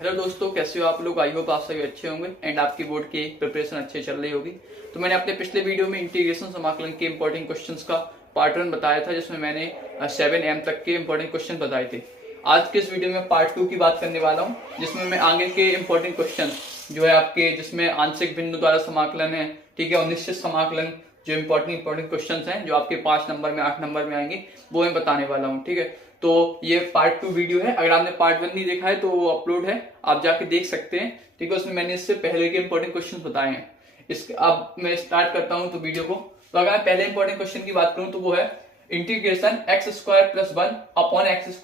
Hello दोस्तों, कैसे हो आप लोग। आई होप आप सभी अच्छे होंगे एंड आपकी बोर्ड की प्रिपरेशन अच्छे चल रही होगी। तो मैंने अपने पिछले वीडियो में इंटीग्रेशन समाकलन के इंपॉर्टेंट क्वेश्चंस का पार्ट 1 बताया था, जिसमें मैंने 7M तक के इंपॉर्टेंट क्वेश्चन बताए थे। आज के इस वीडियो में पार्ट 2 की बात करने वाला हूँ, जिसमें मैं आगे के इंपॉर्टेंट क्वेश्चन जो है आपके, जिसमें आंशिक बिंदु द्वारा समाकलन है, ठीक है, और निश्चित समाकलन, जो इंपॉर्टेंट क्वेश्चंस हैं जो आपके 5 नंबर में 8 नंबर में आएंगे, वो मैं बताने वाला हूँ। ठीक है, तो ये पार्ट 2 वीडियो है। अगर आपने पार्ट 1 नहीं देखा है तो वो अपलोड है, आप जाके देख सकते हैं। ठीक है, उसमें मैंने इससे पहले के इंपॉर्टेंट क्वेश्चन बताए हैं। इसके अब मैं स्टार्ट करता हूं तो वीडियो को। तो अगर मैं पहले इंपॉर्टेंट क्वेश्चन की बात करूं तो वो है integration x² + 1 upon x² -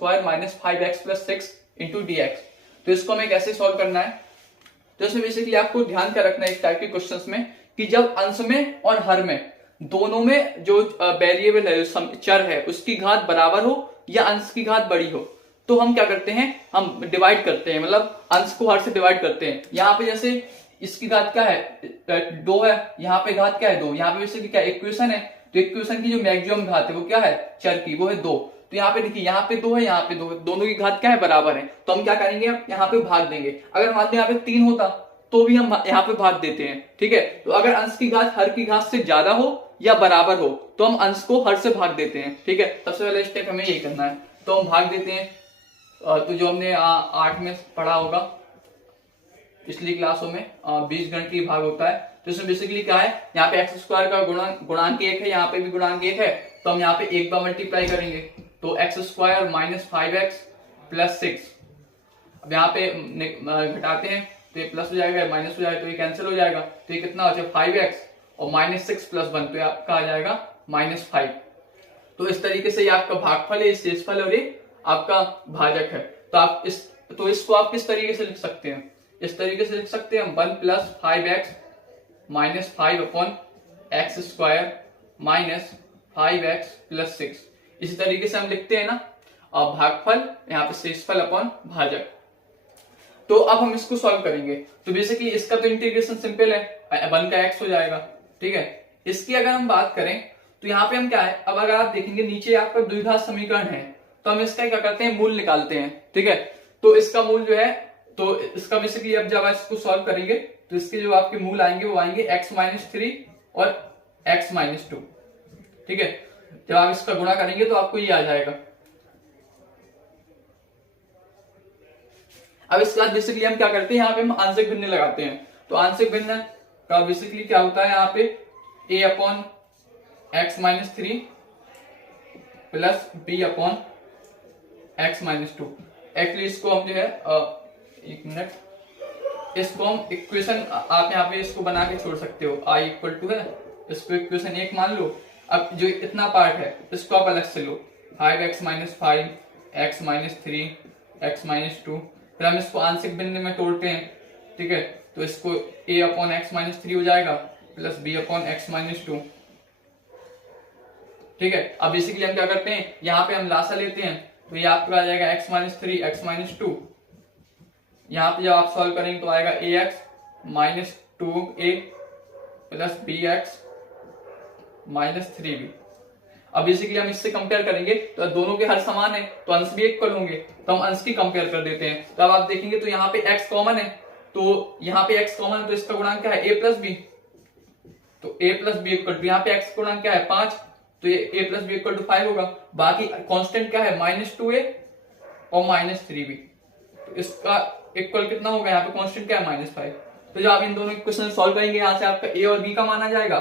5x + 6 into dx। तो इसको हमें कैसे सॉल्व करना है, तो इसमें बेसिकली आपको ध्यान क्या रखना है इस टाइप के क्वेश्चंस में कि जब अंश में और हर में दोनों में जो वेरिएबल है, चर है, उसकी घात बराबर हो या अंश की घात बड़ी हो, तो हम क्या करते हैं, हम डिवाइड करते हैं, मतलब अंश को हर से डिवाइड करते हैं। यहाँ पे जैसे इसकी घात क्या है, 2 है, यहाँ पे घात क्या है, 2। यहाँ पे बेसिकली क्या इक्वेशन है, तो इक्वेशन की जो मैक्सिमम घात है वो क्या है, चर की, वो है 2। तो यहाँ पे देखिए, यहाँ पे 2 है, यहाँ पे 2 है, दोनों की घात क्या है, बराबर है। तो हम क्या करेंगे, यहाँ पे भाग देंगे। अगर मान लो यहाँ पे 3 होता तो भी हम यहाँ पे भाग देते हैं। ठीक है, तो अगर अंश की घात हर की घात से ज्यादा हो या बराबर हो तो हम अंश को हर से भाग देते हैं। ठीक है, सबसे पहले स्टेप हमें यही करना है, तो हम भाग देते हैं। तो जो हमने 8 में पढ़ा होगा पिछली क्लासों में, बीजगणितीय भाग होता है। तो इसमें बेसिकली क्या है, यहाँ पे x² का गुणांक 1 है, यहाँ पे भी गुणांक 1 है, तो हम यहाँ पे 1 बार मल्टीप्लाई करेंगे, तो x² - 5x + 6। अब यहाँ पे घटाते हैं तो ये प्लस हो जाएगा, माइनस हो जाएगा, तो ये कैंसिल हो जाएगा। तो ये कितना हो जाएगा, 5x और -6 + 1, तो आपका आ जाएगा -5। तो इस तरीके से ये आपका भागफल है, शेषफल, और ये आपका भाजक है। तो इसको आप किस तरीके से लिख सकते हैं, इस तरीके से लिख सकते हैं हम 1 + 5x - 5 अपॉन x² - 5x + 6। इसी तरीके से हम लिखते हैं ना, और भागफल यहाँ पे शेषफल अपॉन भाजक। तो अब हम इसको सॉल्व करेंगे। तो बेसिकली इसका तो इंटीग्रेशन सिंपल है, 1 का x हो जाएगा। ठीक है, इसकी अगर हम बात करें तो यहाँ पे हम क्या है, अब अगर आप देखेंगे नीचे आपका द्विघात समीकरण है, तो हम इसका क्या करते हैं, मूल निकालते हैं। ठीक है, तो इसका मूल जो है, तो इसका बेसिकली अब जब इसको सॉल्व करेंगे तो इसके जो आपके मूल आएंगे वो आएंगे x - 3 और x - 2। ठीक है, जब आप इसका गुणा करेंगे तो आपको ये आ जाएगा। अब इसके बाद बेसिकली हम क्या करते हैं, यहाँ पे हम आंशिक भिन्न लगाते हैं। तो आंशिक भिन्न का बेसिकली क्या होता है, यहाँ पे a upon x - 3 plus b upon x - 2। Actually इसको हम जो है, एक मिनट, इसको हम इक्वेशन, आप यहाँ पे इसको बना के छोड़ सकते हो, i = है, इसको इक्वेशन 1 मान लो। अब जो इतना पार्ट है इसको आप अलग से लो, 5x - 5 x - 3 x - 2। फिर हम इसको आंशिक भिन्न में तोड़ते हैं। ठीक है, तो इसको a अपॉन x - 3 हो जाएगा प्लस b अपॉन x - 2। ठीक है, अब बेसिकली हम क्या करते हैं, यहाँ पे हम लासा लेते हैं, तो ये आपका आ जाएगा x - 3 x - 2। यहाँ पे जब आप सॉल्व करेंगे तो आएगा ax - 2a plus bx - 3b। अब बेसिकली हम इससे कंपेयर करेंगे तो दोनों के हर समान है, तो अंश भी इक्वल होंगे, तो हम अंश की कंपेयर कर देते हैं। तो अब आप देखेंगे तो यहाँ पे x कॉमन है, तो यहाँ पे x कॉमन है, तो इसका गुणांक क्या है, a + b। तो a + b = यहाँ पे x गुणांक क्या है, 5, तो ये a + b = 5 होगा। बाकी कांस्टेंट क्या है, -2a और -3b। तो इसका इक्वल कितना होगा, यहाँ पे कांस्टेंट क्या है, -5। तो जब आप इन दोनों इक्वेशन सॉल्व करेंगे, यहाँ से आपका a और b का मान आ जाएगा,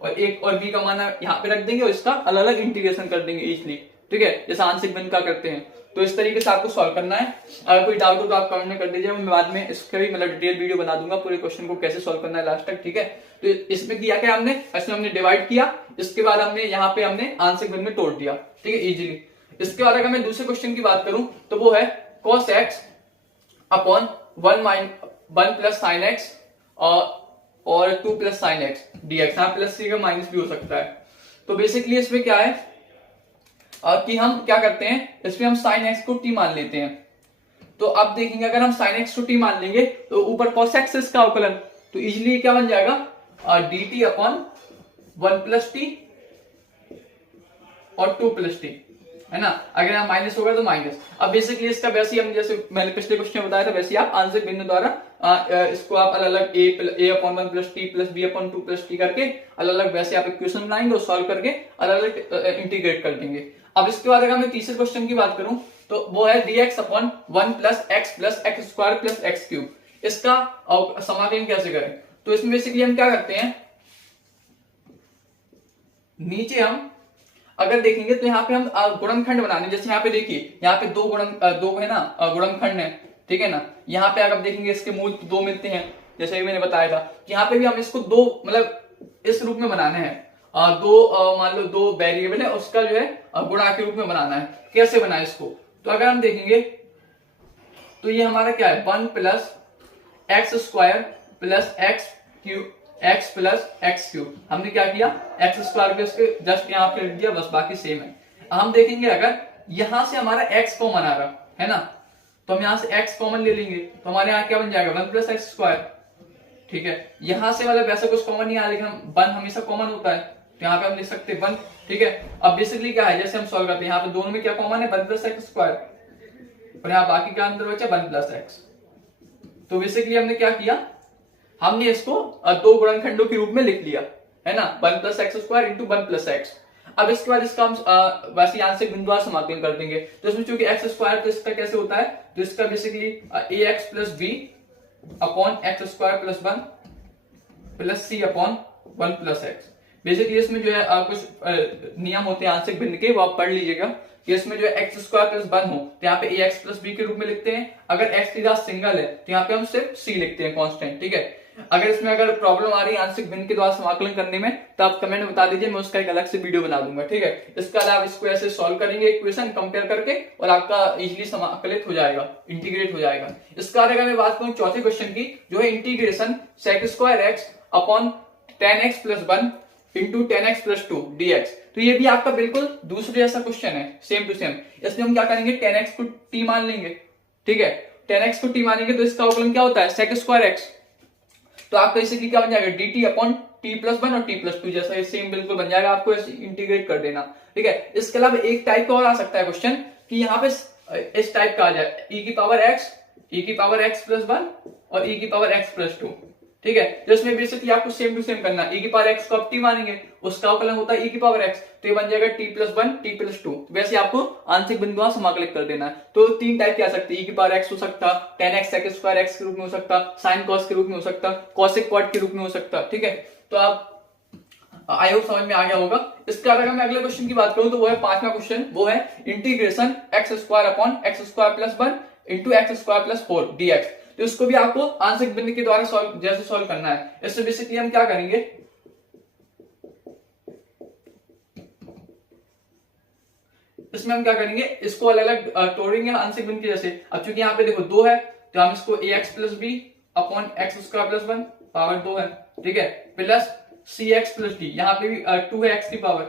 और एक और b का मान यहाँ पे रख देंगे और इसका अलग अलग इंटीग्रेशन कर देंगे इजीली। ठीक है, जैसे आंशिक भिन्न का करते हैं। तो इस तरीके से आपको सॉल्व करना है। अगर कोई डाउट हो तो आप कमेंट में कर दीजिए, मैं बाद में इसका भी मतलब डिटेल वीडियो बना दूंगा, पूरे क्वेश्चन को कैसे सॉल्व करना है लास्ट तक। ठीक है, तो इसमें किया क्या हमने, इसमें हमने डिवाइड किया, इसके बाद हमने यहाँ पे हमने आंशिक भिन्न में तोड़ दिया। ठीक है, इजीली। इसके बाद अगर मैं दूसरे क्वेश्चन की बात करूं तो वो है cos x upon 1 + sin x और 2 + sin x dx। यहाँ प्लस सी का माइनस भी हो सकता है। तो बेसिकली इसमें क्या है कि हम क्या करते हैं, इसमें हम sin x को t मान लेते हैं। तो अब देखेंगे, अगर हम sin x को t मान लेंगे तो ऊपर cos x इसका अवकलन, तो इजीली क्या बन जाएगा, dt अपॉन 1 + t और 2 + t। है ना, अगर यहाँ माइनस होगा तो माइनस। अब बेसिकली इसका वैसे ही हम जैसे मैंने पिछले क्वेश्चन में बताया था वैसे ही आप आंसर बिंदु द्वारा इसको आप अलग अलग a upon one plus t plus b upon two plus t करके अलग अलग वैसे आप इक्वेशन बनाएंगे और सॉल्व करके अलग अलग इंटीग्रेट कर देंगे। अब इसके बाद अगर मैं तीसरे क्वेश्चन की बात करूं तो वो है dx upon one plus x square plus x cube. इसका समाकलन कैसे करें? तो इसमें बेसिकली हम क्या करते हैं, नीचे हम अगर देखेंगे तो यहाँ पे हम गुणनखंड बनाने, जैसे यहाँ पे देखिए यहाँ पे दो है ना गुणनखंड है, ठीक है ना। यहाँ पे अगर देखेंगे इसके मूल दो मिलते हैं, जैसे मैंने बताया था कि यहाँ पे भी हम इसको दो मतलब इस रूप में बनाना है, मान लो दो वेरिएबल है उसका जो है गुणा के रूप में बनाना है। कैसे बनाए इसको? तो अगर हम देखेंगे तो ये हमारा क्या है, one plus x square plus x plus x cube. हमने क्या किया, एक्स स्क्वायर के उसके जस्ट यहाँ पे लिख दिया, बस बाकी सेम है। हम देखेंगे अगर यहां से हमारा एक्स कॉमन आ रहा है ना, तो हम यहां से एक्स कॉमन ले लेंगे तो हमारे यहाँ क्या बन जाएगा, वन प्लस एक्स स्क्वायर, ठीक है। यहां से मतलब वैसे कुछ कॉमन नहीं आया, लेकिन वन हमेशा कॉमन होता है तो यहाँ पे हम लिख सकते हैं वन, ठीक है। अब बेसिकली क्या है, जैसे हम सॉल्व करते हैं यहाँ पे दोनों में क्या कॉमन है, वन प्लस एक्स स्क्वायर, और यहाँ बाकी का अंदर बचा वन प्लस एक्स। तो बेसिकली हमने क्या किया, हमने इसको दो गुणनखंडों के रूप में लिख लिया, है ना, one plus x square into one plus x. अब इसके बाद इसका हम वैसे आंशिक बिंदुवार समाकलन कर देंगे। तो इसमें चूंकि एक्स स्क्वायर, तो इसका कैसे होता है, तो इसका basically a x plus b upon x square plus one plus c upon one plus x. Basically इसमें जो है कुछ नियम होते हैं आंशिक भिन्न के, वो आप पढ़ लीजिएगा कि इसमें जो है एक्स स्क्वायर प्लस वन हो तो यहाँ पे ए एक्स प्लस बी के रूप में लिखते हैं। अगर एक्स की घात सिंगल है तो यहाँ पे हम सिर्फ सी लिखते हैं कांस्टेंट, ठीक है। अगर इसमें अगर प्रॉब्लम आ रही है आंशिक भिन्न के द्वारा समाकलन करने में तो आप कमेंट में बता दीजिए, मैं उसका एक अलग से वीडियो बना दूंगा, ठीक है। इसका अलावा इसको ऐसे सॉल्व करेंगे इक्वेशन कंपेयर करके और आपका इजीली समाकलित हो जाएगा, इंटीग्रेट हो जाएगा। इसका अगर मैं बात करूं चौथे क्वेश्चन की, जो है integration sec square X upon tan X plus one into tan X plus two dx। तो ये भी आपका बिल्कुल दूसरे जैसा क्वेश्चन है, सेम टू सेम। इसमें हम क्या करेंगे, टेन एक्स को टी मान लेंगे, ठीक है। टेन एक्स को टी मानेंगे तो इसका अवकलन क्या होता है, सेक स्क्वायर एक्स। तो आपका बेसिकली क्या बन जाएगा, dt upon T plus one और टी प्लस टू जैसा, सेम बिल्कुल बन जाएगा, आपको इंटीग्रेट कर देना, ठीक है। इसके अलावा एक टाइप का और आ सकता है क्वेश्चन कि यहाँ पे इस टाइप का आ जाए e की पावर x प्लस वन और e की पावर x प्लस टू, ठीक है। तो इसमें बेसिकली आपको सेम टू सेम करना है, e की पावर x को आप t मानेंगे, उसका अवकलन होता है e की पावर x, तो ये बन जाएगा t plus one T plus two. वैसे आपको आंशिक बिंदुओं समाकलित कर देना है। तो तीन टाइप के आ सकते हैं, e की पावर x हो सकता, tan X sec square x के रूप में हो सकता, साइन कॉस के रूप में हो सकता, कॉसेक क्वाड के रूप में हो सकता, ठीक है। तो आप आई होप समझ में आ गया होगा। इसके बाद अगर मैं अगले क्वेश्चन की बात करूं तो वो है पांचवा क्वेश्चन, वो है integration x square upon x square plus one into x square plus four dx। तो इसको भी आपको आंशिक बिंदु के द्वारा सॉल्व करना है। इससे बेसिकली हम क्या करेंगे, इसमें हम क्या करेंगे, इसको अलग अलग तोड़ेंगे आंशिक बिंदु के जैसे। अब चूंकि यहाँ पे देखो दो है तो हम इसको a x plus b upon x square plus one power दो है, ठीक है, plus c x plus d, यहाँ पे भी टू है एक्स की पावर,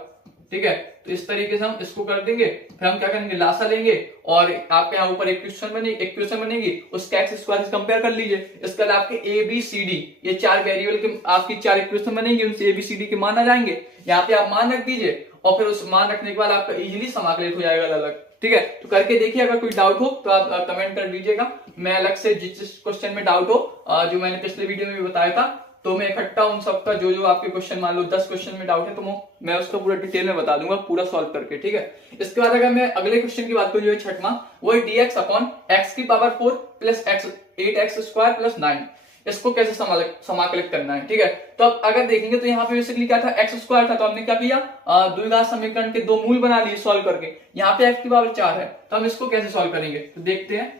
ठीक है। तो इस तरीके से हम इसको कर देंगे। फिर हम क्या करेंगे, लासा लेंगे और आपके यहाँ ऊपर इक्वेशन बनेगी, उसका एक्स स्क्वायर से कंपेयर कर लीजिए। इसके बाद आपके ए बी सी डी ये चार वेरिएबल के आपकी चार इक्वेशन बनेंगी, उनसे ए बी सी डी के मान आ जाएंगे। यहाँ पे आप मान रख दीजिए और फिर उस मान रखने के बाद आपका इजीली समाकलित हो जाएगा अलग, ठीक है। तो करके देखिए, अगर कोई डाउट हो तो आप कमेंट कर दीजिएगा। मैं अलग से जिस क्वेश्चन में डाउट हो, जो मैंने पिछले वीडियो में भी बताया था, तो मैं इकट्ठा उन सबका जो आपके क्वेश्चन, मान लो 10 क्वेश्चन में डाउट है तो मैं उसका पूरा डिटेल में बता दूंगा, पूरा सॉल्व करके, ठीक है। इसके बाद अगर मैं अगले क्वेश्चन की बात करूं, जो है छठवां, वो है dx अपॉन एक्स की power 4 plus x 8x square plus 9। इसको कैसे समाकलित करना है, ठीक है। तो अब अगर देखेंगे तो यहाँ पे बेसिकली क्या था, एक्स स्क्वायर था, तो हमने क्या किया, द्विघात समीकरण के दो मूल बना लिए सॉल्व करके। यहाँ पे एक्स की पावर 4 है, तो हम इसको कैसे सॉल्व करेंगे, तो देखते हैं।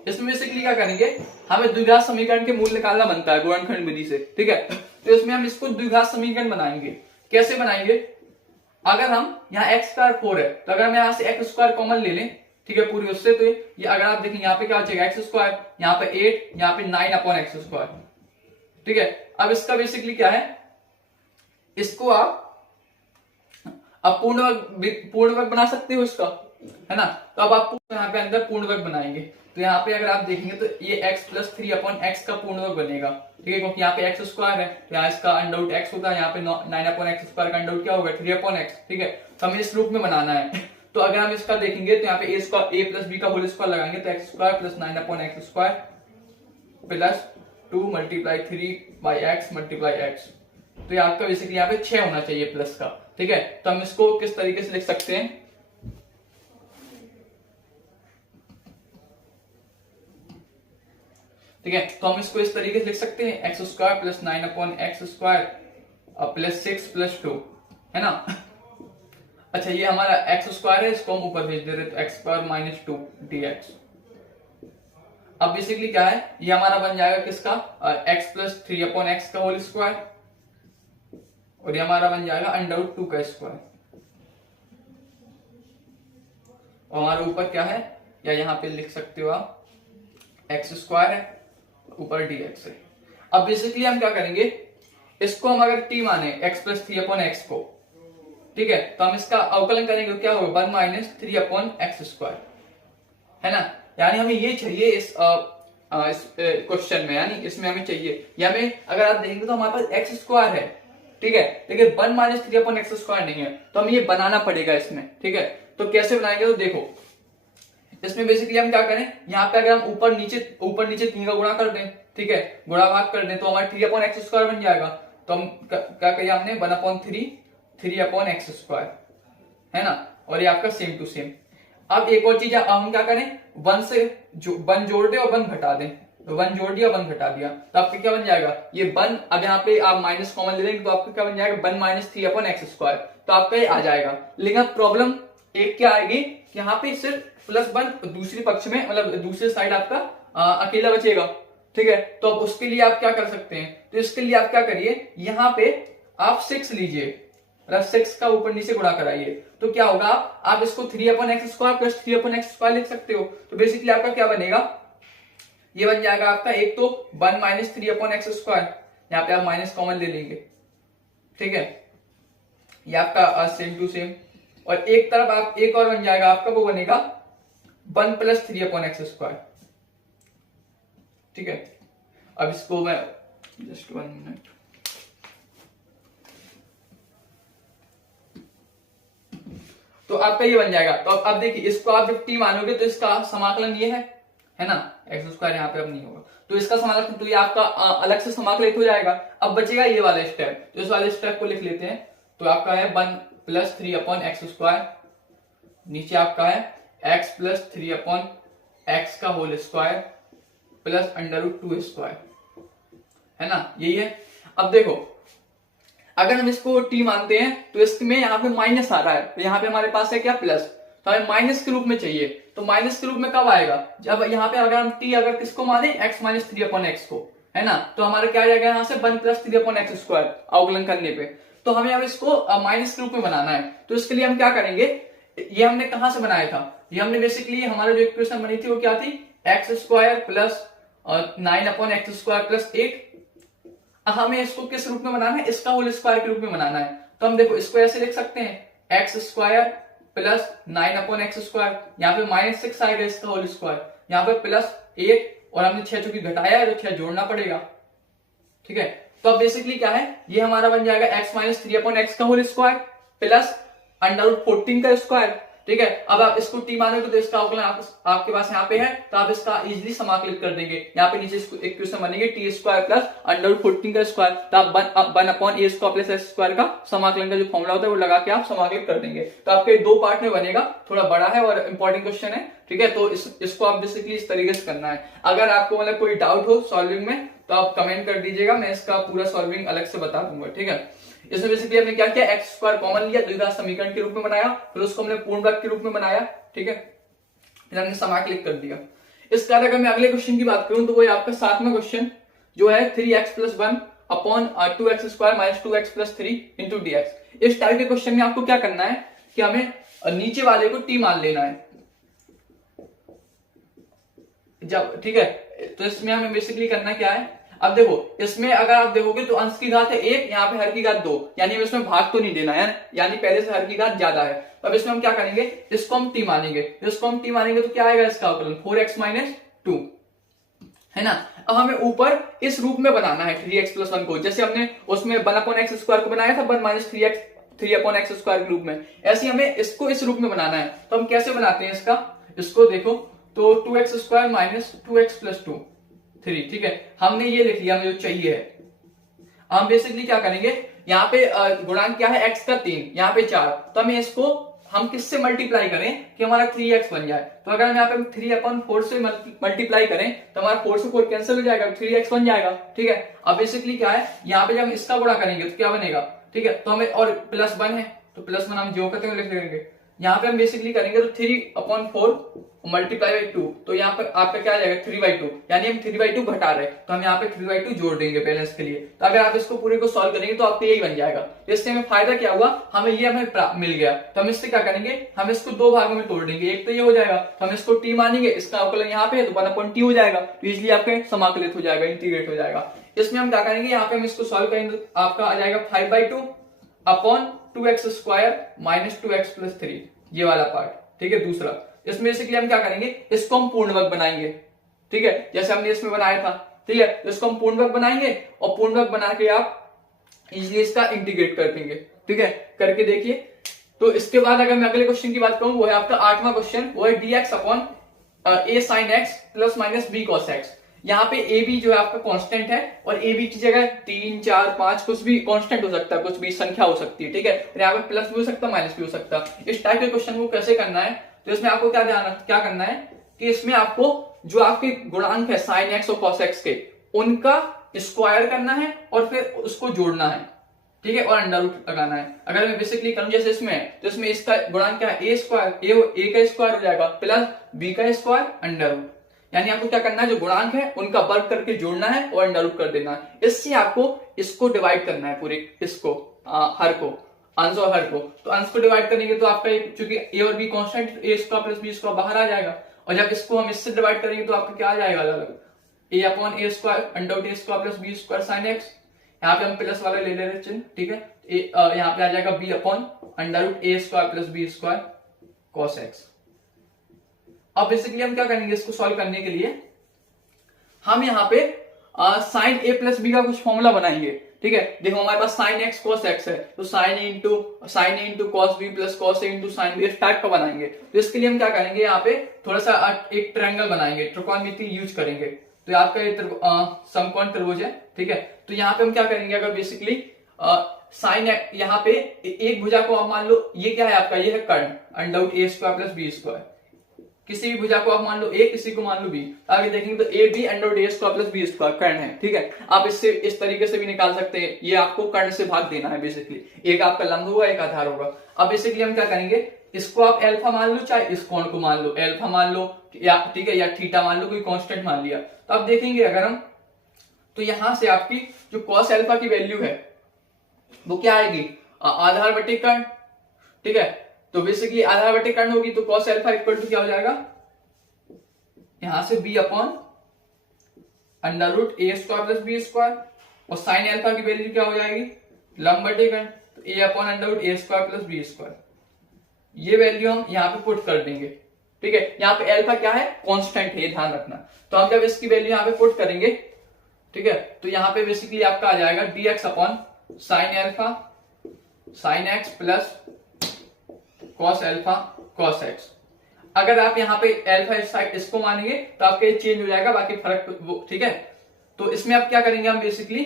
इसमें बेसिकली क्या करेंगे, हमें द्विघात समीकरण के मूल निकालना बनता है गुणनखंड विधि से, ठीक है। तो इसमें हम इसको द्विघात समीकरण बनाएंगे। कैसे बनाएंगे, अगर हम यहाँ एक्स स्क्वायर 4 है तो अगर हम यहाँ से एक्स स्क्वायर कॉमन ले लें, ठीक है, पूरी उससे, तो ये अगर आप देखें यहाँ पे क्या हो जाएगा, एक्स स्क्वायर, यहाँ पे 8, यहाँ पे 9 अपॉन एक्स स्क्वायर, ठीक है। अब इसका बेसिकली क्या है, इसको आप पूर्ण वर्ग बना सकते हो इसका, है ना। तो अब आप यहाँ पे अंदर पूर्ण वर्ग बनाएंगे। तो यहाँ पे अगर आप देखेंगे तो ये x प्लस 3 अपॉन एक्स का पूर्ण वर्ग बनेगा, ठीक है, क्योंकि यहाँ पे एक्स स्क्वायर है तो यहाँ इसका अंडर रूट एक्स होता है, यहाँ पे 9/x² का अंडर रूट क्या होगा 3/x। ठीक है, तो हमें इस रूप में बनाना है तो अगर हम इसका देखेंगे तो यहाँ पे a प्लस बी का होल स्क्वायर लगाएंगे तो x² plus 9/x² plus 2 multiply 3/x multiply x, तो ये आपका बेसिकली यहाँ पे 6 होना चाहिए प्लस का। ठीक है, तो हम इसको किस तरीके से लिख सकते हैं, ठीक है, तो हम इसको इस तरीके से लिख सकते हैं x² plus 9/x² plus 6 plus 2, है ना। अच्छा, ये हमारा x² है, इसको हम ऊपर भेज दे रहे तो x² माइनस 2 dx। अब बेसिकली क्या है, ये हमारा बन जाएगा किसका x प्लस 3/x का होल स्क्वायर, और ये हमारा बन जाएगा अंडर रूट 2 का स्क्वायर, और हमारे ऊपर क्या है, या यहाँ पे लिख सकते हो आप x² है ऊपर dx है। अब बेसिकली हम क्या करेंगे, इसको हम अगर t माने x प्लस 3/x को, ठीक है, तो हम इसका अवकलन करेंगे तो क्या होगा 1 माइनस 3/x², है ना। यानी हमें ये चाहिए इस क्वेश्चन में, यानी इसमें हमें चाहिए, या हमें अगर आप देखेंगे तो हमारे पास x² है, ठीक है, लेकिन 1 माइनस 3/x² नहीं है, तो हमें ये बनाना पड़ेगा इसमें। ठीक है, तो कैसे बनाएंगे, तो देखो इसमें बेसिकली हम क्या करें, यहाँ पे अगर हम ऊपर नीचे 3 का गुणा कर दें, ठीक है, गुणा भाग कर दें तो हमारा 3/x² बन जाएगा। तो हम क्या करिए, हमने 1/3 3/x², है ना, और ये आपका सेम टू सेम। अब एक और चीज हम क्या करें, 1 जोड़ दे और 1 घटा दें, तो 1 जोड़ दिया 1 घटा दिया तो आपका क्या बन जाएगा, ये 1, अब यहाँ पे आप माइनस कॉमन ले लेंगे तो आपका क्या बन जाएगा 1 माइनस 3/x², तो आपका ये आ जाएगा। लेकिन अब प्रॉब्लम एक क्या आएगी, यहाँ पे सिर्फ +1 दूसरी पक्ष में, मतलब दूसरी साइड आपका अकेला बचेगा। ठीक है, तो अब उसके लिए आप क्या कर सकते हैं, तो इसके लिए आप क्या करिए, यहाँ पे आप 6 लीजिए, मतलब 6 का ऊपर नीचे गुणा कराइए, तो क्या होगा, आप इसको 3/x² प्लस 3/x² लिख सकते हो। तो बेसिकली आपका क्या बनेगा, ये बन जाएगा आपका, एक तो 1 माइनस 3/x², यहाँ पे आप माइनस कॉमन ले लेंगे, ठीक है, ये आपका सेम टू सेम, और एक तरफ आप एक और बन जाएगा आपका, वो बनेगा 1 प्लस 3/x²। ठीक है, अब इसको मैं जस्ट 1 मिनट, तो आपका ये बन जाएगा। तो अब देखिए, इसको आप जब t मानोगे तो इसका समाकलन ये है ना, x² यहाँ पे अब नहीं होगा, तो इसका समाकलन, तो ये आपका अलग से समाकलित हो जाएगा। अब बचेगा ये वाला स्टेप, तो इस वाले स्टेप को लिख लेते हैं, तो आपका है 1 प्लस 3/x², नीचे आपका है x प्लस 3/x का whole square plus under root 2², है ना, यही है। अब देखो, अगर हम इसको t मानते हैं तो इसमें यहाँ पे माइनस आ रहा है, तो यहाँ पे हमारे पास है क्या प्लस, तो हमें माइनस के रूप में चाहिए। तो माइनस के रूप में कब आएगा, जब यहाँ पे अगर हम t अगर किसको माने x माइनस 3/x को, है ना, तो हमारा क्या आ जाएगा यहाँ से 1 प्लस 3/x² अवकलन करने पे। तो हमें अब इसको माइनस के रूप में बनाना है, तो इसके लिए हम क्या करेंगे, ये हमने कहां से बनाया था, ये हमने बेसिकली हमारा जो इक्वेशन बनी थी वो क्या थी, x² प्लस 9/x² प्लस 8। हमें इसको किस रूप में बनाना है, इसका होल स्क्वायर के रूप में बनाना है। तो हम देखो इसको ऐसे लिख सकते हैं x² प्लस 9/x², यहाँ पे -6 आएगा इसका होल स्क्वायर, यहाँ पे प्लस 8, और हमने 6 चूंकि घटाया है तो 6 जोड़ना पड़ेगा। ठीक है, तो अब बेसिकली क्या है, ये हमारा बन जाएगा x माइनस 3/x का whole square plus under root 14 का स्क्वायर। ठीक है, अब आप इसको t मानोगे तो इसका अवकलन आपके पास यहाँ पे है, तो आप इसका इजीली समाकलित कर देंगे। यहाँ पे नीचे इक्वेशन बनेगी t² प्लस अंडर रूट 14 का स्क्वायर, तो आप 1/a² प्लस s² का समाकलन का जो फॉर्मूला होता है वो लगा के आप समाकलित कर देंगे। तो आपके 2 पार्ट में बनेगा, थोड़ा बड़ा है और इंपॉर्टेंट क्वेश्चन है। ठीक है, तो इसको आप बेसिकली इस तरीके से करना है। अगर आपको मतलब कोई डाउट हो सॉल्विंग में तो आप कमेंट कर दीजिएगा, मैं इसका पूरा सॉल्विंग अलग से बता दूंगा। ठीक है, इसमें बेसिकली हमने क्या किया, x² कॉमन लिया, द्विघात समीकरण के रूप में बनाया, फिर उसको हमने पूर्ण वर्ग के रूप में बनाया। ठीक है, फिर हमने समाकलित कर दिया। इस तरह अगर मैं अगले क्वेश्चन की बात करूं तो वो आपका 7वां क्वेश्चन जो है 3x + 1 upon 2x² minus 2x + 3 into dx। इस टाइप के क्वेश्चन में आपको क्या करना है कि हमें नीचे वाले को t मान लेना है जब, ठीक है, तो इसमें हमें बेसिकली करना क्या है, अब देखो इसमें अगर आप देखोगे तो अंश की घात है 1, यहाँ पे हर की घात 2, यानी इसमें भाग तो नहीं देना है, यानी पहले से हर की घात ज्यादा है। तो अब इसमें हम क्या करेंगे, इसको हम t मानेंगे, तो क्या आएगा इसका अवकलन 4x - 2, है ना। अब हमें ऊपर इस रूप में बनाना है 3x+1 को, जैसे हमने उसमें 1/x² को बनाया था 1 - 3x के रूप में, ऐसे हमें इसको इस रूप में बनाना है। तो हम कैसे बनाते हैं इसको देखो, तो 2x² - 2x+2 3, ठीक है, हमने ये लिख लिया, हमें जो चाहिए है। हम बेसिकली क्या करेंगे, यहाँ पे गुणांक क्या है x का 3, यहाँ पे 4, तो हमें इसको हम किससे मल्टीप्लाई करें कि हमारा 3x बन जाए। तो अगर हम यहाँ पे 3/4 से मल्टीप्लाई करें तो हमारा 4 से 4 कैंसिल हो जाएगा, 3x बन जाएगा, ठीक है। अब बेसिकली क्या है, यहाँ पे जब हम इसका गुणा करेंगे तो क्या बनेगा, ठीक है, तो हमें और +1 है तो +1 हम जो करते हैं लिख देंगे। यहाँ पे हम बेसिकली करेंगे तो 3/4 मल्टीप्लाई बाई 2, तो यहाँ पर आपका क्या आ जाएगा 3/2, यानी हम 3/2 घटा रहे हैं, तो हम यहाँ पे 3/2 जोड़ देंगे बैलेंस के लिए। तो अगर आप इसको पूरे को सॉल्व करेंगे तो आपको यही बन जाएगा। तो इससे हमें फायदा क्या हुआ, हमें ये मिल गया। तो हम इससे क्या करेंगे, हम इसको दो भागों में तोड़ देंगे, एक तो ये हो जाएगा, तो हम इसको t मानेंगे, इसका अवकलन यहाँ पे है तो 1/t हो जाएगा, तो इजिली आपके समाकलित हो जाएगा, इंटीग्रेट हो जाएगा। इसमें हम क्या करेंगे, यहाँ पे हम इसको सॉल्व करेंगे तो आपका आ जाएगा 5/2 - 2x² ये वाला पार्ट, ठीक है। दूसरा इसमें बेसिकली हम क्या करेंगे, इसको हम पूर्ण वर्ग बनाएंगे, ठीक है, जैसे हमने इसमें बनाया था, ठीक है। तो इसको हम पूर्ण वर्ग बनाएंगे और पूर्ण वर्ग बना के आप इजिली इसका इंटीग्रेट कर देंगे, ठीक है, करके देखिए। तो इसके बाद अगर मैं अगले क्वेश्चन की बात करूं, वो है आपका 8वां क्वेश्चन, वो है dx/a sin x + -b cos x। यहाँ पे ए बी जो है आपका कांस्टेंट है, और ए बी की जगह 3, 4, 5 कुछ भी कांस्टेंट हो सकता है, कुछ भी संख्या हो सकती है, ठीक है। और यहाँ पे प्लस भी हो सकता है, माइनस भी हो सकता है। इस टाइप के क्वेश्चन को कैसे करना है, तो इसमें आपको क्या करना है कि इसमें आपको जो आपके गुणांक है साइन एक्स और कॉस एक्स के, उनका स्क्वायर करना है और फिर उसको जोड़ना है, ठीक है, और अंडर रूट लगाना है। अगर मैं बेसिकली करूं जैसे इसमें है, तो इसमें इसका गुणांक क्या है, ए का स्क्वायर हो जाएगा प्लस बी का स्क्वायर अंडर रूट, यानी आपको क्या करना है, जो गुणांक है उनका वर्ग करके जोड़ना है और अंडर रूट कर देना है। इससे आपको इसको डिवाइड करना है, पूरे इसको हर को, अंश और हर को। तो अंश को डिवाइड करेंगे तो आपका चूंकि ए और बी कांस्टेंट, a² + b² बाहर आ जाएगा, और जब इसको हम इससे डिवाइड करेंगे तो आपका क्या आ जाएगा, अलग a/a² under root a² + b² sin x। यहाँ पे हम प्लस वाला ले ले रहे चिन्ह, ठीक है। यहाँ पे आ जाएगा b/अंडर root a² + b² cos x। अब बेसिकली हम क्या करेंगे, इसको सॉल्व करने के लिए हम यहाँ पे साइन a + b का कुछ फॉर्मूला बनाएंगे, ठीक है। देखो हमारे पास साइन x cos x है, तो sign a * cos b + cos a * sin b इस टाइप का बनाएंगे। तो इसके लिए हम क्या करेंगे, यहाँ पे थोड़ा सा एक ट्रायंगल बनाएंगे, त्रिकोणमिति यूज करेंगे। तो आपका ये समकोण त्रिभुज है, ठीक है। तो यहाँ पे हम क्या करेंगे, अगर बेसिकली साइन यहाँ पे एक भुजा को आप मान लो, ये क्या है आपका, ये है कर्ण अंडर रूट a² + b²। किसी भी भुजा को आप मान लो ए, किसी को मान लो बी, आगे देखेंगे तो A B under root a² + b² कर्ण है, ठीक है। आप इससे इस तरीके से भी निकाल सकते हैं, ये आपको कर्ण से भाग देना है बेसिकली, एक आपका लंब होगा, एक आधार होगा। अब बेसिकली हम क्या करेंगे, इसको आप अल्फा मान लो, चाहे इस कोण को मान लो, अल्फा मान लो या ठीक है, या थीटा मान लो, कोई कांस्टेंट मान लिया। तो अब देखेंगे अगर हम, तो यहां से आपकी जो कॉस अल्फा की वैल्यू है वो क्या आएगी, आधार बटे कर्ण, ठीक है। तो बेसिकली आधार बटे कर्ण होगी, तो कॉस अल्फा इक्वल टू क्या हो जाएगा, यहां से b/अंडर रूट a² + b², और साइन अल्फा की वैल्यू क्या हो जाएगी, लंब बटे कर्ण, तो a/अंडर रूट a² + b²। ये वैल्यू हम यहाँ पे पुट कर देंगे, ठीक है। यहाँ पे अल्फा क्या है, कांस्टेंट है, ध्यान रखना। तो हम जब इसकी वैल्यू यहाँ पे पुट करेंगे, ठीक है, तो यहाँ पे बेसिकली आपका आ जाएगा dx/sin x + cos alpha cos x। अगर आप यहाँ पे अल्फा इस साइड इसको मानेंगे तो आपके चेंज हो जाएगा, बाकी फर्क वो, ठीक है। तो इसमें आप क्या करेंगे, हम बेसिकली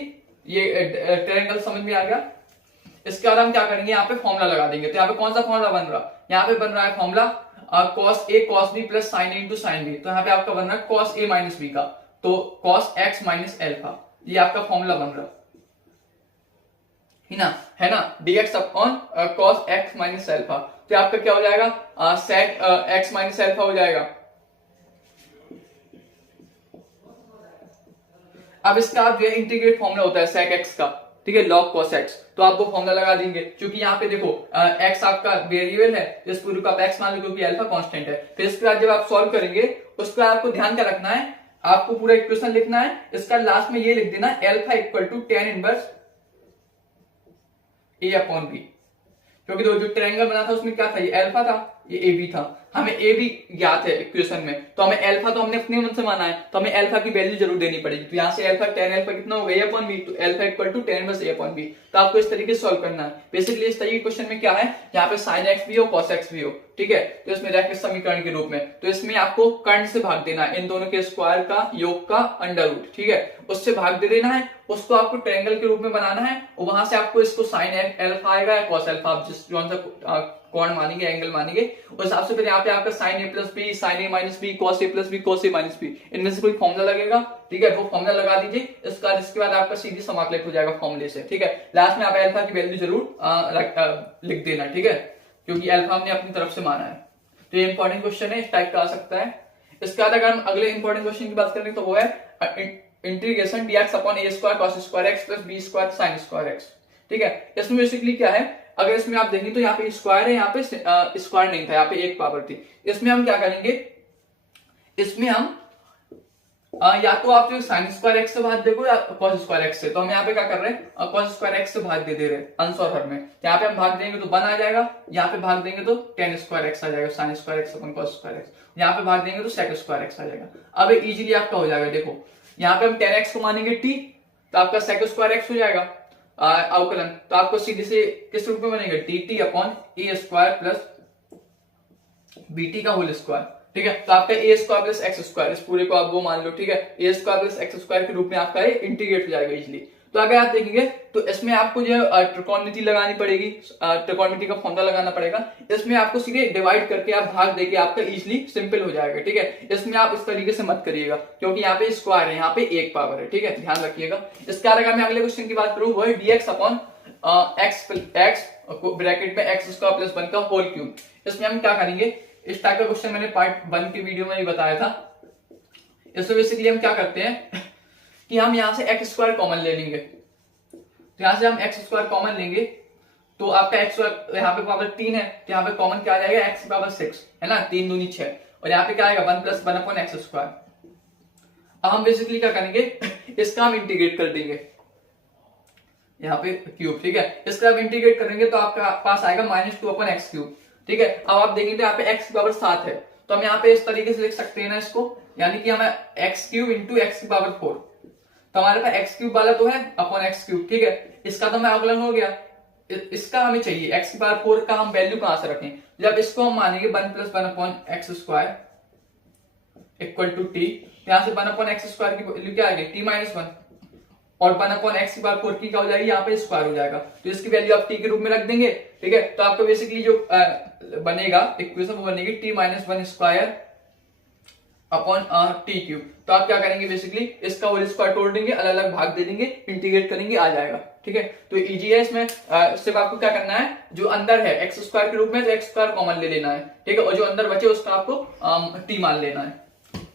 ये ट्रायंगल समझ में आ गया। इसके बाद हम क्या करेंगे, यहाँ पे फॉर्मूला लगा देंगे। तो यहाँ पे कौन सा फॉर्मूला बन रहा है, यहाँ पे बन रहा है formula cos a cos b + sin a * sin b। तो यहाँ पे आपका बन रहा है cos a - b का, तो cos x - अल्फा, ये आपका फॉर्मूला बन रहा है ना, dx/cos x - अल्फा। तो आपका क्या हो जाएगा, sec x - अल्फा हो जाएगा। अब इसका आप जो है इंटीग्रेट फॉर्मूला होता है sec x का, ठीक है, log cos x। तो आप वो फॉर्मूला लगा देंगे, क्योंकि यहाँ पे देखो x आपका वेरिएबल है, इस पूरे को आप x मान लो क्योंकि अल्फा कांस्टेंट है। फिर इसके बाद जब आप सॉल्व करेंगे उसका आपको ध्यान क्या रखना है, आपको पूरा इक्वेशन लिखना है, इसका लास्ट में ये लिख देना alpha equal to tan inverse a/b, क्योंकि जो ट्रायंगल बना था उसमें क्या था, ये अल्फा था, ये ए बी था, हमें ए बी ज्ञात है इक्वेशन में, तो हमें अल्फा तो हमने अपने मन से माना है, तो हमें अल्फा की वैल्यू जरूर देनी पड़ेगी। तो यहाँ से अल्फा tan अल्फा कितना होगा a अपॉन बी, तो alpha equal to tan inverse a upon B. तो आपको इस तरीके से सॉल्व करना है। बेसिकली इस तरीके के क्वेश्चन में क्या है, यहाँ पे sin x भी हो cos x भी हो, ठीक है, तो इसमें रैखिक समीकरण के रूप में, तो इसमें आपको कर्ण से भाग देना है, इन दोनों के स्क्वायर का योग का अंडर रूट, ठीक है, उससे भाग दे देना है, उसको आपको ट्रायंगल के रूप में बनाना है, और वहां से आपको इसको sin अल्फा आएगा या cos अल्फा, आप जिस कौन सा कोण मानेंगे, एंगल मानेंगे, उस हिसाब से फिर यहाँ पे आपका sin a plus B, sin a minus B, cos a plus B, cos a minus B, इनमें से कोई फॉर्मूला लगेगा, ठीक है, वो फॉर्मूला लगा दीजिए। इसके बाद आपका सीधी समाकलित हो जाएगा फॉर्मूले से, ठीक है। लास्ट में आप अल्फा की वैल्यू जरूर लिख देना, ठीक है, क्योंकि अल्फा हमने अपनी तरफ से माना है। तो ये इंपॉर्टेंट क्वेश्चन है, इस टाइप का आ सकता है। इसके बाद अगर हम अगले इंपॉर्टेंट क्वेश्चन की बात करें तो वो है integration dx upon a square cos square x plus b square sin square x, ठीक है। इसमें बेसिकली क्या है, अगर इसमें आप देखें तो यहाँ पे स्क्वायर है, यहाँ पे स्क्वायर नहीं था, यहाँ पे एक पावर थी। इसमें हम क्या करेंगे, इसमें हम या तो आप जो sin स्क्वायर x से भाग देखो या cos स्क्वायर x से, तो हम यहाँ पे क्या कर रहे हैं, cos स्क्वायर x से भाग दे रहे हैं अंश और हर में। यहाँ पे हम भाग देंगे तो 1 आ जाएगा, यहाँ पे भाग देंगे तो tan स्क्वायर x आ जाएगा, sin स्क्वायर x अपन cos स्क्वायर x, यहाँ पे भाग देंगे तो sec स्क्वायर x आ जाएगा। अब इजीली आपका हो जाएगा, देखो यहाँ पे हम tan x को मानेंगे t, तो आपका sec स्क्वायर x हो जाएगा अवकलन, तो आपको सीधे से किस रूप में बनेगा, dt अपॉन ए स्क्वायर प्लस बीटी का होल स्क्वायर, ठीक है। तो आपका ए स्क्वायर प्लस एक्स स्क्वायर, इस पूरे को आप वो मान लो, ठीक है, ए स्क्वायर प्लस एक्स स्क्वायर के रूप में आपका ये इंटीग्रेट हो जाएगा इजीली। तो अगर आप देखेंगे तो इसमें आपको जो त्रिकोणमिति लगानी पड़ेगी, त्रिकोणमिति का फॉर्मूला लगाना पड़ेगा। इसमें आपको सीधे डिवाइड करके आप भाग देके आपका इजीली सिंपल हो जाएगा, ठीक है। इसमें आप इस तरीके से मत करिएगा, क्योंकि यहाँ पे स्क्वायर है, यहाँ पे एक पावर है, ठीक है, ध्यान रखिएगा। इसके अलावा मैं अगले क्वेश्चन की बात करूं, वो है dx अपॉन x ब्रैकेट में x स्क्वायर प्लस 1 का होल क्यूब। इसमें हम क्या करेंगे, इस टाइप का क्वेश्चन मैंने पार्ट 1 के वीडियो में भी बताया था। इसमें बेसिकली हम क्या करते हैं कि हम यहां से एक्स स्क्वायर कॉमन ले लेंगे, तो यहां से हम एक्स स्क्वायर कॉमन लेंगे, तो आपका एक्स स्क्वायर यहाँ पे पावर 3 है, तो यहाँ पे कॉमन क्या आ जाएगा, एक्स की पावर 6 है ना, 3 दूनी 6, और यहाँ पे क्या आएगा 1 प्लस 1 अपॉन एक्स स्क्वायर। अब हम बेसिकली क्या करेंगे, इसका हम इंटीग्रेट कर देंगे, यहाँ पे क्यूब, ठीक है, इसका आप इंटीग्रेट करेंगे तो आपका पास आएगा -2 अपॉन एक्स क्यूब, ठीक है। अब आप देखेंगे तो यहाँ पे x की पावर 7 है, तो हम यहाँ पे इस तरीके से लिख सकते हैं ना इसको, यानी कि हमें एक्स क्यूब इंटू एक्स की पावर 4, तो हमारे पास एक्स क्यूब वाला तो है अपॉन एक्स क्यूब, ठीक है, इसका तो मैं अवकलन हो गया, इसका हमें चाहिए एक्स की पावर 4 का हम वैल्यू कहां से रखें, जब इसको हम मानेंगे 1 plus 1 upon x square equal to T, यहाँ से 1 अपॉन एक्स स्क्वायर की वैल्यू क्या आएगी, टी माइनस 1, और 1 अपॉन एक्स की पावर 4 की क्या हो जाएगी, यहाँ पे स्क्वायर हो जाएगा, तो इसकी वैल्यू आप टी के रूप में रख देंगे, ठीक है। तो आपको बेसिकली जो बनेगा इक्वेशन वो बनेगी T minus 1 square upon T cube. तो आप क्या करेंगे, बेसिकली इसका होल स्क्वायर तोड़ देंगे, अलग अलग भाग दे देंगे, इंटीग्रेट करेंगे, आ जाएगा, ठीक है। तो इजी है, इसमें सिर्फ आपको क्या करना है, जो अंदर है एक्स स्क्वायर के रूप में, तो एक्स स्क्वायर कॉमन ले लेना है, ठीक है, और जो अंदर बचे उसका आपको टी मान लेना है।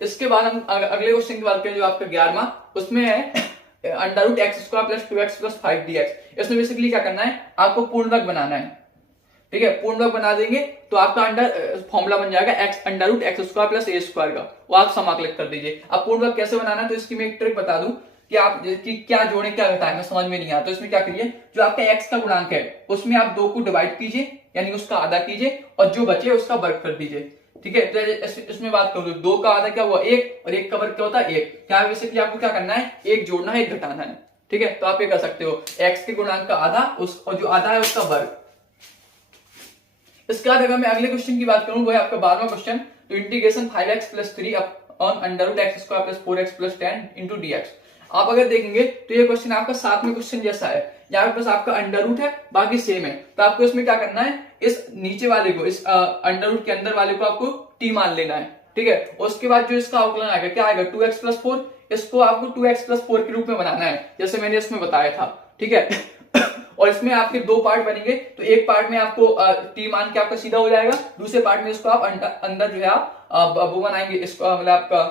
इसके बाद हम अगले क्वेश्चन की बात करें, जो आपका 11वां, उसमें है under root x square plus 2x plus 5 dx। इसमें बेसिकली क्या करना है, आपको पूर्ण वर्ग बनाना है, ठीक है, पूर्ण वर्ग बना देंगे तो आपका अंडर फॉर्मूला बन जाएगा x under root x square plus a square का, वो आप समाकलित कर दीजिए। अब पूर्ण वर्ग कैसे बनाना है, तो इसकी मैं एक ट्रिक बता दूं कि आप कि क्या जोड़े क्या घटाएं, मैं समझ में नहीं आता, तो इसमें क्या करिए, जो आपका x का गुणांक है उसमें आप 2 को डिवाइड कीजिए, यानी उसका आधा कीजिए, और जो बचे उसका वर्ग कर दीजिए, ठीक है। तो इसमें बात करूं, 2 का आधा क्या हुआ 1, और 1 का वर्ग क्या होता है 1, क्या बेसिकली आपको क्या करना है, 1 जोड़ना है 1 घटाना है, ठीक है। तो आप ये कर सकते हो, x के गुणांक का आधा और जो आधा है उसका वर्ग। इसके बाद अगर मैं अगले क्वेश्चन की बात करूं, वो है आपका 12वां क्वेश्चन, तो integration 5x plus 3 upon under root x square plus 4x plus 10 into dx। आप अगर देखेंगे तो ये क्वेश्चन आपका 7वें क्वेश्चन जैसा है, यहाँ पे बस आपका अंडर रूट है, बाकी सेम है। तो आपको इसमें क्या करना है, इस नीचे वाले को, इस अंडर रूट के अंदर वाले को आपको टी मान लेना है, ठीक है। उसके बाद जो इसका अवकलन आएगा क्या आएगा, 2x प्लस 4, इसको आपको 2x प्लस 4 के रूप में बनाना है, जैसे मैंने इसमें बताया था, ठीक है। और इसमें आपके 2 पार्ट बनेंगे, तो एक पार्ट में आपको टी मान के आपका सीधा हो जाएगा, दूसरे पार्ट में इसको आप अंदर जो है आप वो बनाएंगे, इसको मतलब आपका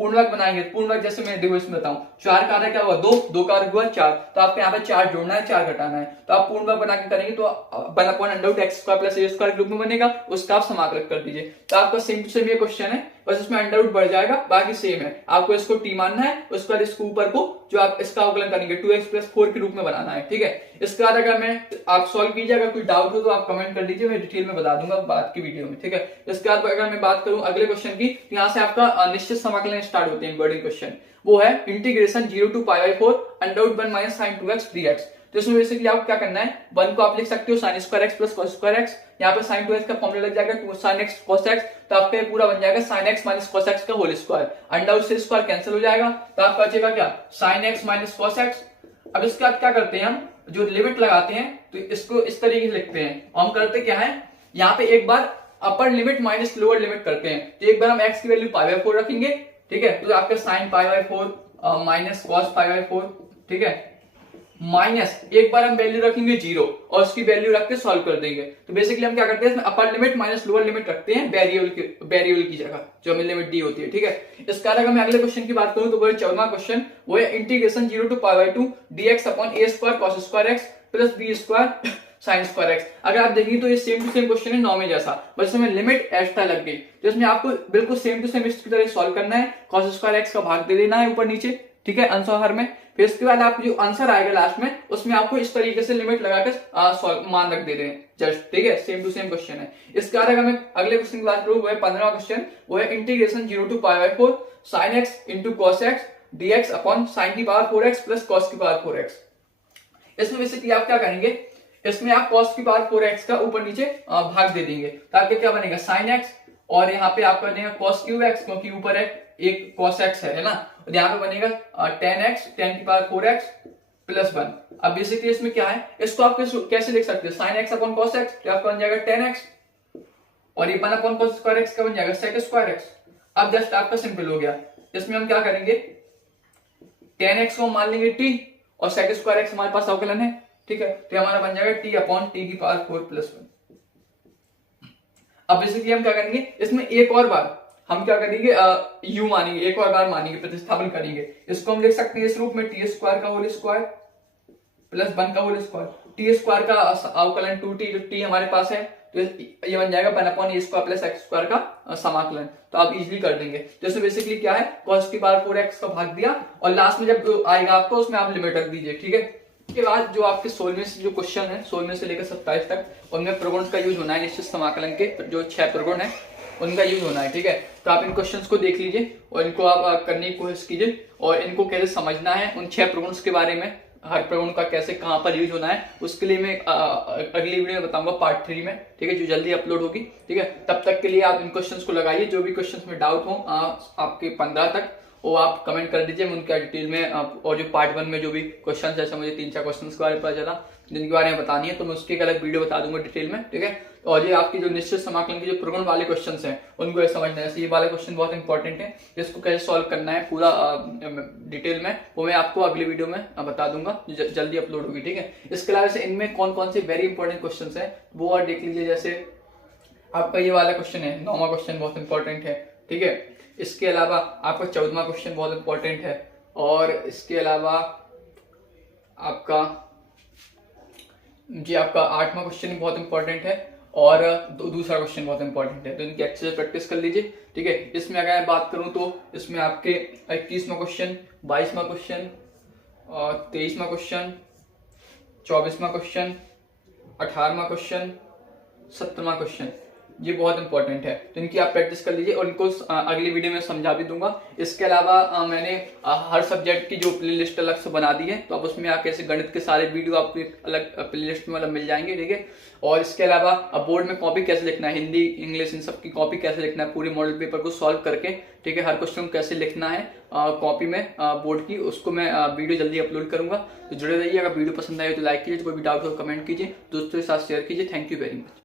पूर्ण वर्ग बनाएंगे, पूर्ण वर्ग जैसे मैं देखो इसमें बताऊं, 4 का आधा क्या हुआ 2, 2 का आधा हुआ 4, तो आपको यहाँ पे 4 जोड़ना है 4 घटाना है, तो आप पूर्ण वर्ग बना के करेंगे तो 1/√x² + a² रूप में बनेगा, उसका आप समाकलन कर दीजिए। तो आपका सेम टू सेम ये क्वेश्चन है, बस इसमें अंडर बढ़ जाएगा, बाकी सेम है। आपको इसको t मानना है, उसके बाद इसको ऊपर को जो आप इसका अवकलन करेंगे 2x + 4 के रूप में बनाना है, ठीक है। इसके बाद अगर मैं आप सॉल्व कीजिए, अगर कोई डाउट हो तो आप कमेंट कर दीजिए, मैं डिटेल में बता दूंगा बाद की वीडियो में, ठीक है। इसके बाद अगर मैं बात करूं अगले क्वेश्चन की, यहाँ से आपका निश्चित समाकलन स्टार्ट होते हैं। बड़ी क्वेश्चन वो है integration 0 to π/4 √1 - sin 2x dx। तो इसमें बेसिकली आपको क्या करना है, 1 को आप लिख सकते हो sin² x + cos²x, यहाँ पे sin 2x का फॉर्मूला लग जाएगा 2 sin x cos x, तो आपका पूरा बन जाएगा sin x - cos x का होल स्क्वायर, अंडर से स्क्वायर कैंसिल हो जाएगा, तो आपका बचेगा क्या sin x - cos x। अब इसके बाद क्या करते हैं, हम जो लिमिट लगाते हैं तो इसको इस तरीके से लिखते हैं, हम करते क्या है, यहाँ पे एक बार upper limit minus lower limit करते हैं, तो एक बार हम x की वैल्यू π/4 रखेंगे, ठीक है, तो आपका sin π/4 माइनस cos π/4, ठीक है, माइनस एक बार हम वैल्यू रखेंगे 0 और उसकी वैल्यू रख के सॉल्व कर देंगे। तो बेसिकली हम क्या करते हैं, इसमें अपर लिमिट माइनस लोअर लिमिट रखते हैं वेरिएबल की जगह, जो हमें लिमिट दी होती है, ठीक है। इस कारण अगर मैं अगले क्वेश्चन की बात करूं तो वो 14वां क्वेश्चन, वो है integration 0 to π/2 dx/a² cos² + b² sin² x। अगर आप देखेंगे तो ये सेम टू सेम क्वेश्चन है 9 में जैसा, बस इसमें लिमिट एक्स्ट्रा लग गई, तो इसमें आपको बिल्कुल सेम टू सेम इसकी तरह सॉल्व करना है, cos² x का भाग दे देना है ऊपर नीचे, ठीक है, आंसर हर में। फिर इसके बाद आप जो आंसर आएगा लास्ट में, उसमें आपको इस तरीके से लिमिट लगाकर मान रख दे रहे हैं जस्ट, ठीक है, सेम टू सेम क्वेश्चन है। इसके बाद अगर मैं अगले क्वेश्चन की बात करूं, वो है 15वां क्वेश्चन, वो है integration 0 to π/4 sin x * cos x dx/sin 4x + cos 4x। इसमें बेसिकली आप क्या करेंगे, इसमें आप cos 4x का ऊपर नीचे भाग दे देंगे, ताकि क्या बनेगा sin x, और यहाँ पे आपका बनेगा cos x, क्योंकि ऊपर है एक cos x है ना, और यहाँ पे बनेगा tan x tan 4x + 1। अब बेसिकली इसमें क्या है, इसको आप कैसे लिख सकते हैं, sin x cos x, तो आपका बन जाएगा tan x, और ये 1/cos² x का बन जाएगा sec² x। अब जस्ट आपका सिंपल हो गया, इसमें हम क्या करेंगे, tan x को मान लेंगे t और sec² x हमारे पास अवकलन है, ठीक है, तो हमारा बन जाएगा t/4 + 1। अब बेसिकली हम क्या करेंगे, इसमें एक और बार हम क्या करेंगे, u मानेंगे, एक और बार मानेंगे, प्रतिस्थापन करेंगे, इसको हम लिख सकते हैं इस रूप में t² का होल स्क्वायर + 1 का होल स्क्वायर, t² का अवकलन 2t, जो t हमारे पास है, तो ये बन जाएगा 1/a² + x² का समाकलन, तो आप इजीली कर देंगे। तो इसमें बेसिकली क्या है, cos 4x का भाग दिया, और लास्ट में जब आएगा आपको उसमें आप लिमिट रख दीजिए, ठीक है। के बाद जो आपके 16वें से जो क्वेश्चन है, 16वें से लेकर 27 तक, उनमें प्रगुण का यूज होना है, निश्चित समाकलन के जो 6 प्रगुण है उनका यूज होना है, ठीक है। तो आप इन क्वेश्चंस को देख लीजिए और इनको आप करने की कोशिश कीजिए, और इनको कैसे समझना है, उन 6 प्रगुण के बारे में, हर प्रगुण का कैसे कहां पर यूज होना है, उसके लिए मैं अगली वीडियो में बताऊंगा पार्ट 3 में, ठीक है, जो जल्दी अपलोड होगी, ठीक है। तब तक के लिए आप इन क्वेश्चंस को लगाइए, जो भी क्वेश्चंस में डाउट हो आपके 15 तक, वो आप कमेंट कर दीजिए, मैं उनका डिटेल में, और जो पार्ट 1 में जो भी क्वेश्चन, जैसे मुझे 3-4 क्वेश्चन के बारे में पता चला जिनके बारे में बतानी है, तो मैं उसकी एक अलग वीडियो बता दूंगा डिटेल में, ठीक है। और ये आपकी जो निश्चित समाकलन के जो प्रगुण वाले क्वेश्चंस हैं उनको समझना है, जैसे ये वाला क्वेश्चन बहुत इंपॉर्टेंट है, इसको कैसे सॉल्व करना है पूरा डिटेल में, वो मैं आपको अगली वीडियो में बता दूंगा, जल्दी अपलोड होगी, ठीक है। इसके अलावा इनमें कौन कौन से वेरी इंपॉर्टेंट क्वेश्चन है वो और देख लीजिए, जैसे आपका ये वाला क्वेश्चन है, 9वां क्वेश्चन बहुत इंपॉर्टेंट है, ठीक है। इसके अलावा आपका 14वां क्वेश्चन बहुत इंपॉर्टेंट है, और इसके अलावा आपका 8वां क्वेश्चन बहुत इंपॉर्टेंट है, और दूसरा क्वेश्चन बहुत इंपॉर्टेंट है, तो इनकी अच्छे से प्रैक्टिस कर लीजिए, ठीक है। इसमें अगर मैं बात करूं तो इसमें आपके 21वां क्वेश्चन, 22वां क्वेश्चन, 23वां क्वेश्चन, 24वां क्वेश्चन, 18वां क्वेश्चन, 17वां क्वेश्चन, ये बहुत इंपॉर्टेंट है, तो इनकी आप प्रैक्टिस कर लीजिए, और इनको अगली वीडियो में समझा भी दूंगा। इसके अलावा मैंने हर सब्जेक्ट की जो प्लेलिस्ट अलग से बना दी है, तो आप उसमें आके ऐसे गणित के सारे वीडियो आपको अलग प्लेलिस्ट में मिल जाएंगे, ठीक है। और इसके अलावा बोर्ड में कॉपी कैसे लिखना है, हिंदी इंग्लिश इन सब की कॉपी कैसे लिखना है, पूरे मॉडल पेपर को सॉल्व करके, ठीक है, हर क्वेश्चन को कैसे लिखना है कॉपी में बोर्ड की, उसको मैं वीडियो जल्दी अपलोड करूंगा, तो जुड़े रहिए। अगर वीडियो पसंद आए तो लाइक कीजिए, कोई भी डाउट हो कमेंट कीजिए, दोस्तों के साथ शेयर कीजिए। Thank you very much.